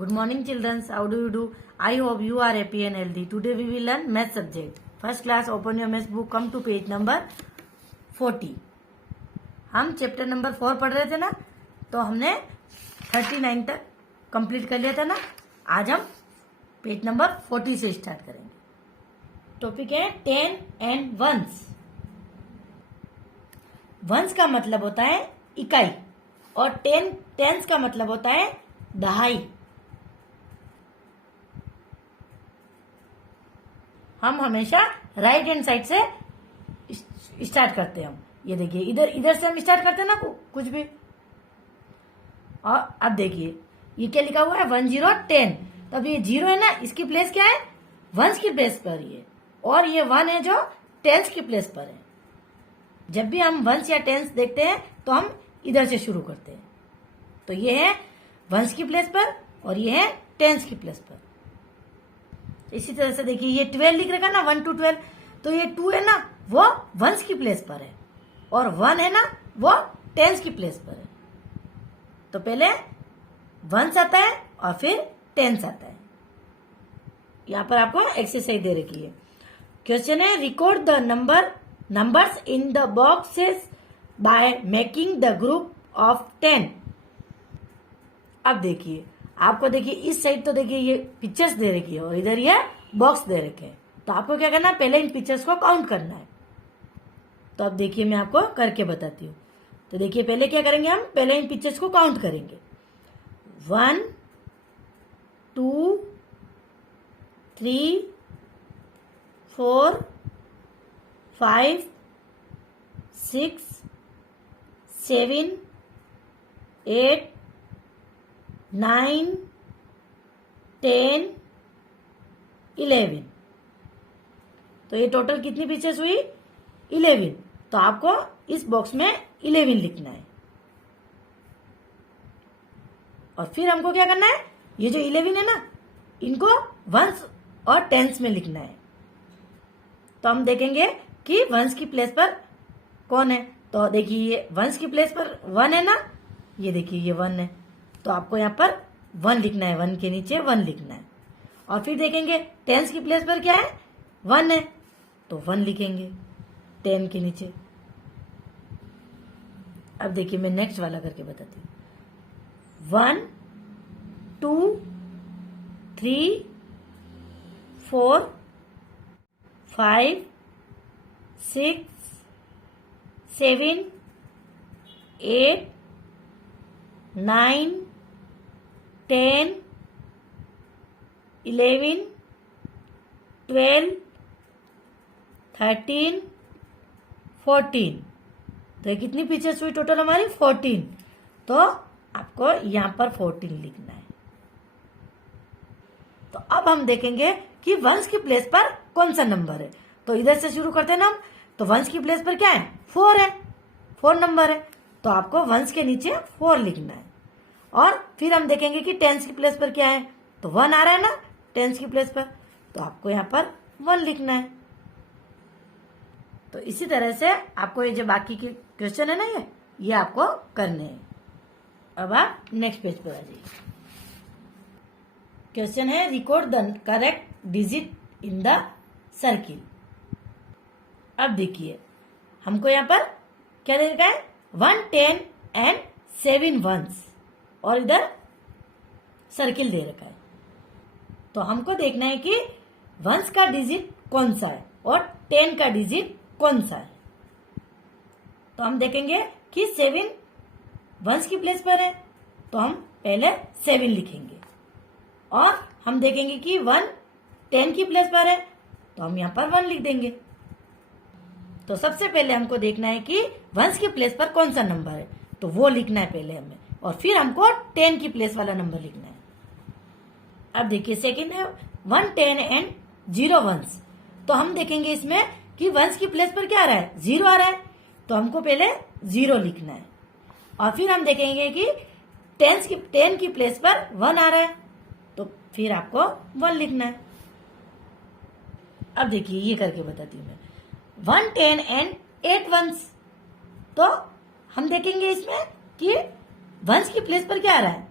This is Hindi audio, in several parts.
Good morning, children. How do you do? I hope you are happy and healthy. Today we will learn math subject. First class, open your math book. Come to page number 40. हम चैप्टर नंबर 4 पढ़ रहे थे ना, तो हमने 39 तक कंप्लीट कर लिया था ना। आज हम पेज नंबर 40 से स्टार्ट करेंगे। टॉपिक है 10 एंड वंस। वंस का मतलब होता है इकाई और टेंस का मतलब होता है दहाई। हम हमेशा राइट हैंड साइड से स्टार्ट करते हैं। हम ये देखिए, इधर से हम स्टार्ट करते हैं ना कुछ भी। और अब देखिए ये क्या लिखा हुआ है 1010। तब ये 0 है ना, इसकी प्लेस क्या है? वंस की प्लेस पर ये, और ये 1 है जो टेंस की प्लेस पर है। जब भी हम वंस या टेंस देखते हैं तो हम इधर से शुरू करते हैं। तो ये है वंस की प्लेस पर और ये है टेंस की प्लेस पर। इसी तरह से देखिए ये 12 लिख रखा ना, 1 to 12। तो ये 2 है ना, वो वंस की प्लेस पर है, और 1 है ना, वो टेंस की प्लेस पर है। तो पहले वंस आता है और फिर टेंस आता है। यहां पर आपको एक्सरसाइज दे रखी है। क्वेश्चन है record the numbers in the boxes by making the group of 10। अब देखिए, आपको देखिए इस साइड तो देखिए ये पिक्चर्स दे रखी है और इधर ये बॉक्स दे रखे हैं। तो आपको क्या करना है, पहले इन पिक्चर्स को काउंट करना है। तो अब देखिए मैं आपको करके बताती हूँ। तो देखिए पहले क्या करेंगे, हम पहले इन पिक्चर्स को काउंट करेंगे। 1 2 3 4 5 6 7 8 9 10 11। तो ये टोटल कितनी पिक्चर्स हुई? 11। तो आपको इस बॉक्स में 11 लिखना है। और फिर हमको क्या करना है, ये जो 11 है ना, इनको वंस और टेंस में लिखना है। तो हम देखेंगे कि वंस की प्लेस पर कौन है। तो देखिए ये वंस की प्लेस पर 1 है ना, ये देखिए ये 1 है। तो आपको यहाँ पर 1 लिखना है, 1 के नीचे 1 लिखना है। और फिर देखेंगे टेंस की प्लेस पर क्या है, 1 है, तो 1 लिखेंगे 10 के नीचे। अब देखिए मैं नेक्स्ट वाला करके बताती हूँ। 1 2 3 4 5 6 7 8 9 10 11 12 13 14। तो ये कितनी पिक्चर्स हुई टोटल हमारी? 14। तो आपको यहां पर 14 लिखना है। तो अब हम देखेंगे कि वंस की प्लेस पर कौन सा नंबर है। तो इधर से शुरू करते हैं ना हम। तो वंस की प्लेस पर क्या है? 4 है, 4 नंबर है। तो आपको वंस के नीचे 4 लिखना है। और फिर हम देखेंगे कि टेंस की प्लेस पर क्या है। तो 1 आ रहा है ना टेंस की प्लेस पर, तो आपको यहाँ पर 1 लिखना है। तो इसी तरह से आपको ये जो बाकी के क्वेश्चन है ना, ये आपको करने हैं। अब आप नेक्स्ट पेज पर आ जाइए। क्वेश्चन है record the correct digit in the circle. अब देखिए हमको यहाँ पर क्या दे रखा है, 1 10 एंड 7 वंस, और इधर सर्किल दे रखा है। तो हमको देखना है कि वंस का डिजिट कौन सा है और 10 का डिजिट कौन सा है। तो हम देखेंगे कि 7 वंस की प्लेस पर है, तो हम पहले 7 लिखेंगे। और हम देखेंगे कि 1 10 की प्लेस पर है, तो हम यहाँ पर 1 लिख देंगे। तो सबसे पहले हमको देखना है कि वंस की प्लेस पर कौन सा नंबर है, तो वो लिखना है पहले हमें, और फिर हमको 10 की प्लेस वाला नंबर लिखना है। अब देखिए सेकंड है 1 10 एंड 0 वंस। तो हम देखेंगे इसमें कि वंस की प्लेस पर क्या आ रहा है, 0 आ रहा है, तो हमको पहले 0 लिखना है। और फिर हम देखेंगे कि 10 की प्लेस पर 1 आ रहा है, तो फिर आपको 1 लिखना है। अब देखिए ये करके बताती हूँ मैं। 1 10 एंड 8 वंस। तो हम देखेंगे इसमें कि वंस की प्लेस पर क्या आ रहा है,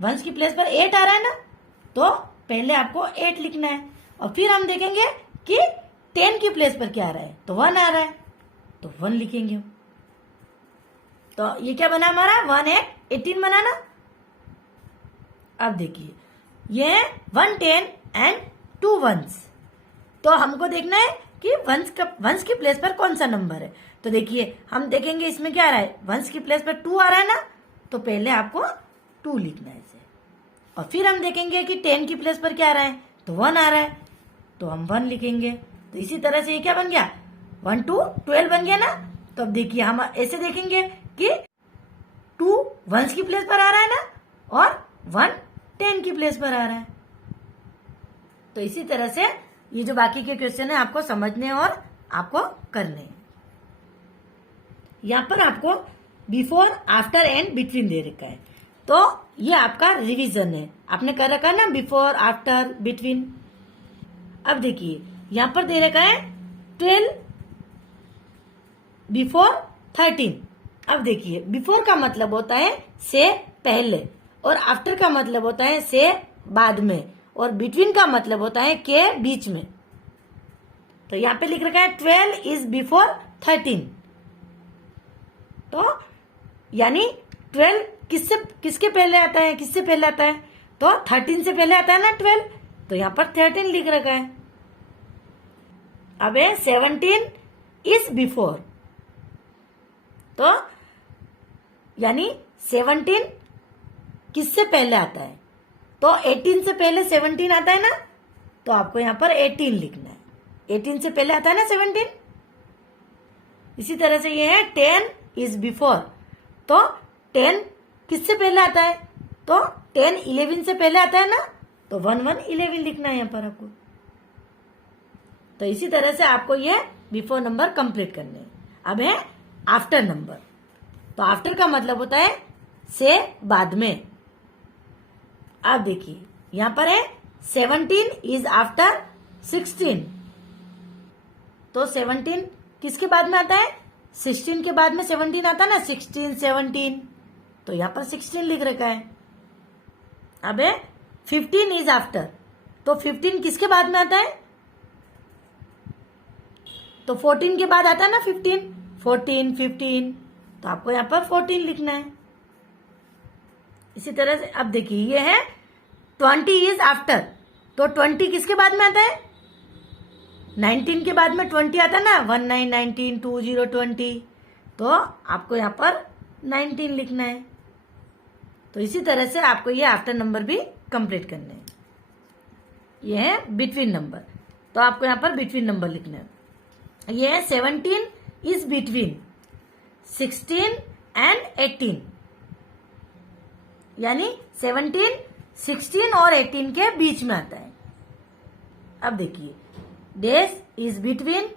वंस की प्लेस पर 8 आ रहा है ना, तो पहले आपको 8 लिखना है और फिर हम देखेंगे कि 10 की प्लेस पर क्या आ रहा है, तो 1 आ रहा है तो 1 लिखेंगे। तो ये क्या बना हमारा 1 8 18 बना ना। अब देखिए ये है 1 10 एंड 2 1s। तो हमको देखना है कि वंस की प्लेस पर कौन सा नंबर है। तो देखिए हम देखेंगे इसमें क्या आ रहा है, वंस की प्लेस पर 2 आ रहा है ना, तो पहले आपको 2 लिखना है इसे। और फिर हम देखेंगे कि 10 की प्लेस पर क्या आ रहा है, तो 1 आ रहा है तो हम 1 लिखेंगे। तो इसी तरह से ये क्या बन गया 1 2 12 बन गया ना। तो अब देखिए हम ऐसे देखेंगे कि 2 वंस की प्लेस पर आ रहा है ना और 1 10 की प्लेस पर आ रहा है। तो इसी तरह से ये जो बाकी के क्वेश्चन है आपको समझने और आपको करने हैं। यहां पर आपको बिफोर आफ्टर एंड बिटवीन दे रखा है, तो ये आपका रिवीजन है। आपने कर रखा है ना बिफोर आफ्टर बिटवीन। अब देखिए यहां पर दे रखा है 12 बिफोर 13। अब देखिए बिफोर का मतलब होता है से पहले और आफ्टर का मतलब होता है से बाद में और बिटवीन का मतलब होता है के बीच में। तो यहां पे लिख रखा है 12 इज बिफोर 13। तो यानी 12 किसके पहले आता है, किससे पहले आता है, तो 13 से पहले आता है ना 12, तो यहां पर 13 लिख रखा है। अब 17 इज बिफोर, तो यानी 17 किससे पहले आता है, तो 18 से पहले 17 आता है ना, तो आपको यहां पर 18 लिखना है। 18 से पहले आता है ना 17। इसी तरह से ये है 10 इज बिफोर, तो 10 किससे पहले आता है, तो 10 11 से पहले आता है ना, तो 1 1 11 लिखना है यहां पर आपको। तो इसी तरह से आपको ये बिफोर नंबर कंप्लीट करने हैं। अब है आफ्टर नंबर, तो आफ्टर का मतलब होता है से बाद में। अब देखिए यहां पर है 17 इज आफ्टर 16, तो 17 किसके बाद में आता है, 16 के बाद में 17 आता है ना, 16 17, तो यहां पर 16 लिख रखा है। अब है 15 इज आफ्टर, तो 15 किसके बाद में आता है, तो 14 के बाद आता है ना 15, 14 15, तो आपको यहां पर 14 लिखना है। इसी तरह से अब देखिए ये है 20 इज आफ्टर, तो 20 किसके बाद में आता है, 19 के बाद में 20 आता है ना, 19 19 20 20, तो आपको यहां पर 19 लिखना है। तो इसी तरह से आपको ये आफ्टर नंबर भी कंप्लीट करने हैं। ये है बिटवीन नंबर, तो आपको यहां पर बिटवीन नंबर लिखना है। ये है 17 इज बिटवीन 16 एंड 18, यानी 17 16 और 18 के बीच में आता है। अब देखिए डेज इज बिटवीन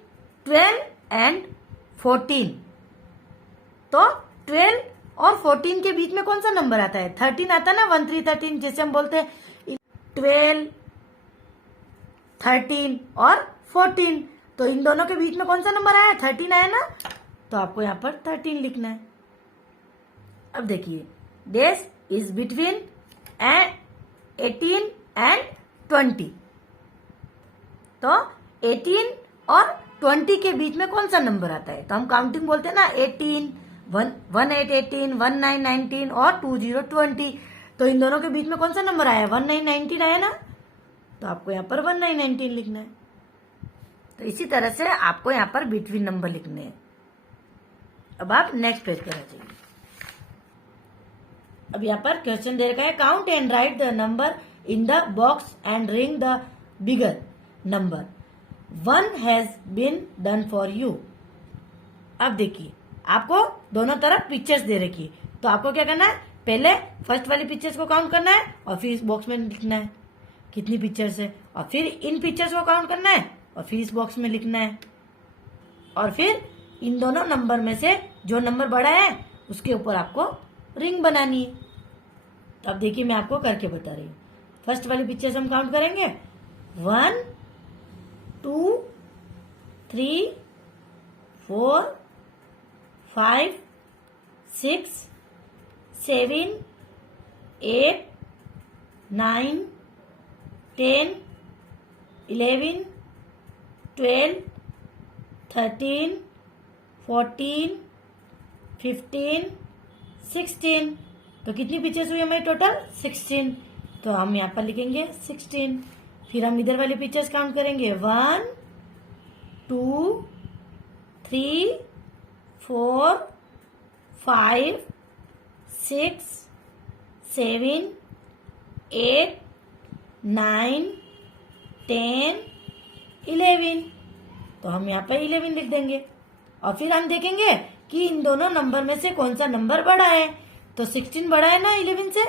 12 एंड 14, तो 12 और 14 के बीच में कौन सा नंबर आता है, 13 आता है ना, 1 3 13, जैसे हम बोलते हैं 12 13 और 14, तो इन दोनों के बीच में कौन सा नंबर आया, 13 आया ना, तो आपको यहां पर 13 लिखना है। अब देखिए डेज इज बिटवीन 18 एंड 20, तो 18 और 20 के बीच में कौन सा नंबर आता है, तो हम काउंटिंग बोलते हैं ना, 18 1 8 18 1 9 19 और 2 0 20, तो इन दोनों के बीच में कौन सा नंबर आया, 1 9 19 आया ना, तो आपको यहाँ पर 1 9 19 लिखना है। तो इसी तरह से आपको यहाँ पर बिटवीन नंबर लिखने हैं। अब आप नेक्स्ट पेज पर आ जाइए। अब यहाँ पर क्वेश्चन दे रखा है count and write the number in the box and ring the bigger number 1 has been done for you. अब देखिए आपको दोनों तरफ पिक्चर्स दे रखी है, तो आपको क्या करना है, पहले फर्स्ट वाली पिक्चर्स को काउंट करना है और फिर इस बॉक्स में लिखना है कितनी पिक्चर्स है, और फिर इन पिक्चर्स को काउंट करना है और फिर इस बॉक्स में लिखना है, और फिर इन दोनों नंबर में से जो नंबर बड़ा है उसके ऊपर आपको रिंग बनानी है। तो अब देखिए मैं आपको करके बता रही हूँ। फर्स्ट वाली पिक्चर्स हम काउंट करेंगे 1 2 3 4 5 6 7 8 9 10, 11, 12, 13, 14, 15, 16। तो कितनी पिक्चर्स हुई हमारी टोटल? 16। तो हम यहाँ पर लिखेंगे 16। फिर हम इधर वाली पिक्चर्स काउंट करेंगे 1, 2, 3, 4, 5, 6, 7, 8, 9, 10, 11। तो हम यहाँ पर 11 लिख देंगे और फिर हम देखेंगे कि इन दोनों नंबर में से कौन सा नंबर बड़ा है। तो 16 बड़ा है ना 11 से,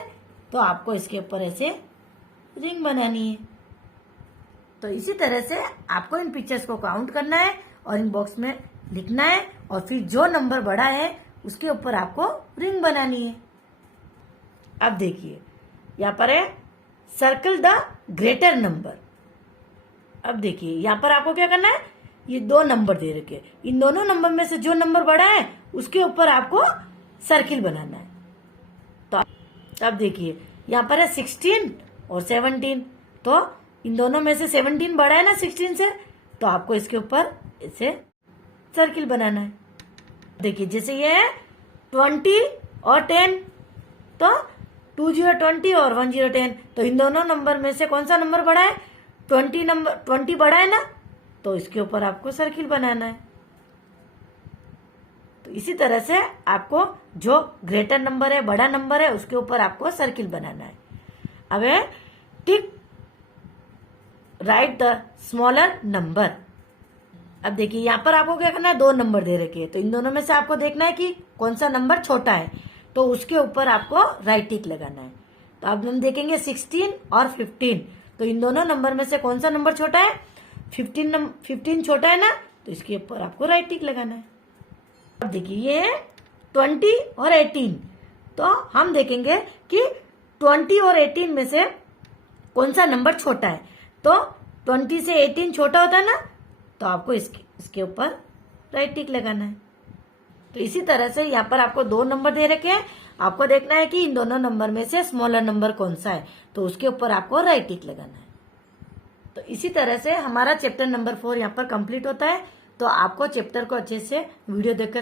तो आपको इसके ऊपर ऐसे रिंग बनानी है। तो इसी तरह से आपको इन पिक्चर्स को काउंट करना है और इन बॉक्स में लिखना है और फिर जो नंबर बड़ा है उसके ऊपर आपको रिंग बनानी है। अब देखिए यहाँ पर है सर्कल द ग्रेटर नंबर। अब देखिए यहाँ पर आपको क्या करना है, ये दो नंबर दे रखे, इन दोनों नंबर में से जो नंबर बड़ा है उसके ऊपर आपको सर्किल बनाना है। तो अब देखिए यहाँ पर है 16 और 17, तो इन दोनों में से 17 बड़ा है ना 16 से, तो आपको इसके ऊपर इसे सर्किल बनाना है। देखिए जैसे ये है 20 और 10, तो 20 20 और 10 10, तो इन दोनों नंबर में से कौन सा नंबर बड़ा है? 20 बड़ा है ना, तो इसके ऊपर आपको सर्किल बनाना है। तो इसी तरह से आपको जो ग्रेटर नंबर है, बड़ा नंबर है, उसके ऊपर आपको सर्किल बनाना है। अब है टिक राइट द स्मॉलर नंबर। अब देखिए यहाँ पर आपको क्या करना है, दो नंबर दे रखे हैं, तो इन दोनों में से आपको देखना है कि कौन सा नंबर छोटा है, तो उसके ऊपर आपको राइट टिक लगाना है। तो अब हम देखेंगे 16 और 15, तो इन दोनों नंबर में से कौन सा नंबर छोटा है? 15 छोटा है ना, तो इसके ऊपर आपको राइट टिक लगाना है। अब देखिए ये है 20 और 18, तो हम देखेंगे कि 20 और 18 में से कौन सा नंबर छोटा है। तो 20 से 18 छोटा होता है ना, तो आपको इसके ऊपर राइट टिक लगाना है। तो इसी तरह से यहाँ पर आपको दो नंबर दे रखे हैं, आपको देखना है कि इन दोनों नंबर में से स्मॉलर नंबर कौन सा है, तो उसके ऊपर आपको राइट टिक लगाना है। तो इसी तरह से हमारा चैप्टर नंबर 4 यहाँ पर कंप्लीट होता है। तो आपको चैप्टर को अच्छे से वीडियो देखकर